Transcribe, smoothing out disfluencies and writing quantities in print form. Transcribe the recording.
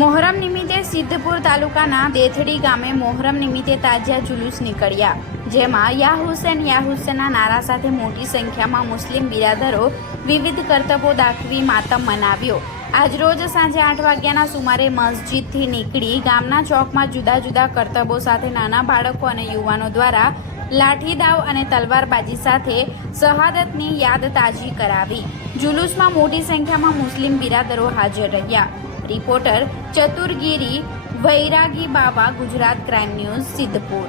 મોહરમ નિમિત્તે સિદ્ધપુર તાલુકાના દેથડી ગામે મોહરમ નિમિત્તે તાજિયા જુલુસ નીકળ્યા, જેમાં યા હુસેનના નારા સાથે મોટી સંખ્યામાં મુસ્લિમ બિરાદરો વિવિધ કરતબો દાખવી માતમ મનાવ્યો। આજરોજ સાંજે 8 વાગ્યાના સુમારે મસ્જિદથી નીકળી ગામના ચોકમાં જુદા જુદા કરતબો સાથે નાના બાળકો અને યુવાનો દ્વારા લાઠી દાવ અને તલવારબાજી સાથે શહાદતની યાદ તાજી કરાવી। જુલુસમાં મોટી સંખ્યામાં મુસ્લિમ બિરાદરો હાજર રહ્યા। રિપોર્ટર ચતુરગીરી વૈરાગી બાબા, ગુજરાત ક્રાઇમ ન્યૂઝ, સિદ્ધપુર।